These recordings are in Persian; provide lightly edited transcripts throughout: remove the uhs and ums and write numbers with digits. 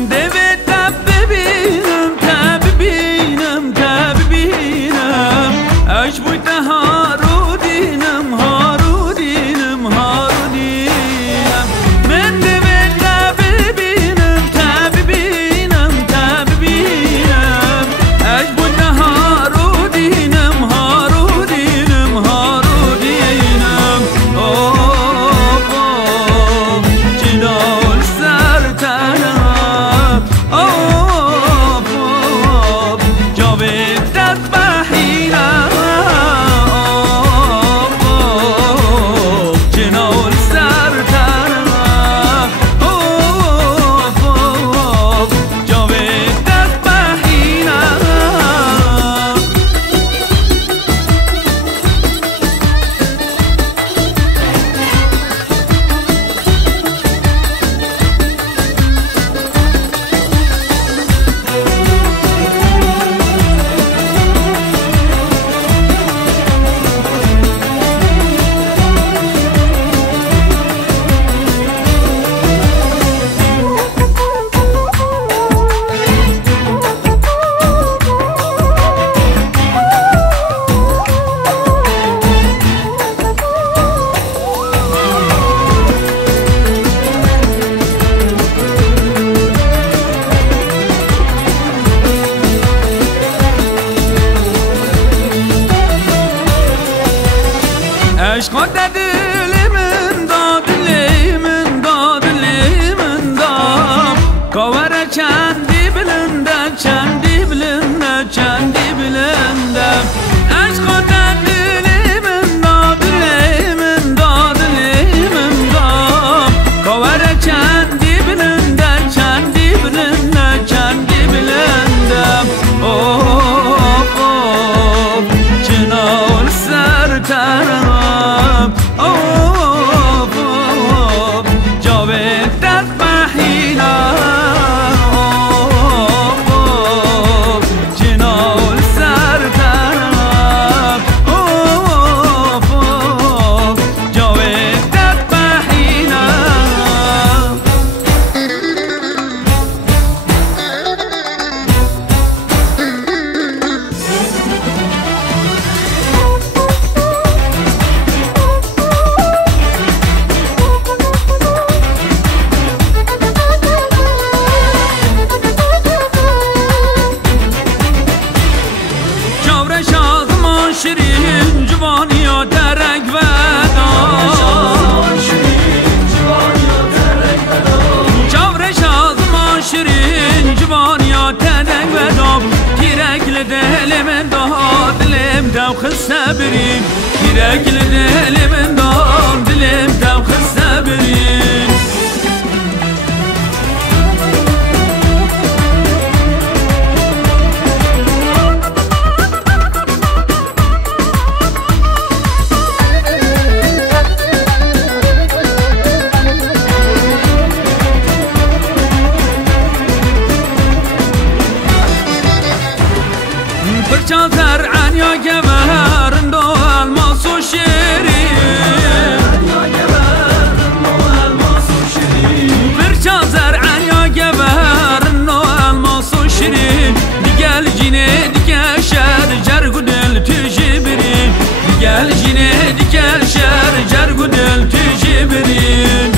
من دوید تب ببینم تب ببینم تب ببینم اش بوی هارو دینم هارو دینم هارو دینم من دوید تب ببینم تب ببینم تب ببینم اش بوی هارو دینم هارو دینم هارو دینم جنال سر تنم جاوید دست بحیرم جنال سر تنم جاوید دست بحیرم عشق دلیمن داد دلیمن داد دلیمن داد کاور چندی بلنده چندی بلنده چندی بلنده عشق دلیمن داد دلیمن داد دلیمن داد کاور چندی بلنده چندی بلنده چندی بلنده جنال سر ترم جاوید دست بحیرم جنال سر ترم جاوید دست بحیرم شیرین جوانی و درک و چاورش آزمان شیرین جوانی و درک و دام گیرک لدل من داد دلم دو خسته بریم گیرک لدل من داد دلم دو خسته بریم برچازر عنیا گبرند و الماس و شیرین برچازر عنیا گبرند و الماس و شیرین دیگل جینه دیگل شر جرگ و دل تیجی برین دیگل جینه دیگل شر جرگ و دل تیجی برین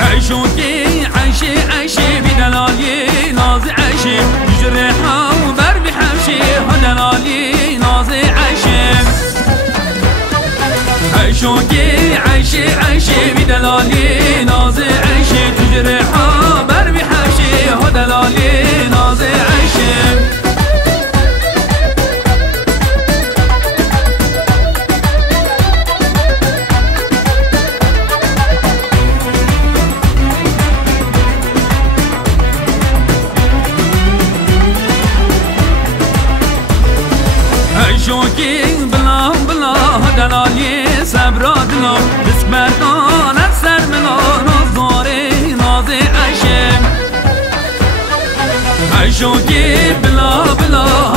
عيشوكي عيشي عيشي بدلالي نازي عيشي جريحة وبر بحبشي هدلالي نازي عيشي عيشوكي عيشي عيشي بدلالي نازي عيشي جريحة بر بحبشي هدلالي نازي عيشي عيشوكي بلا بلا دلالي صبرادنا بس مردان سر ملان نازاری نازی عشم عشقی بلا بلا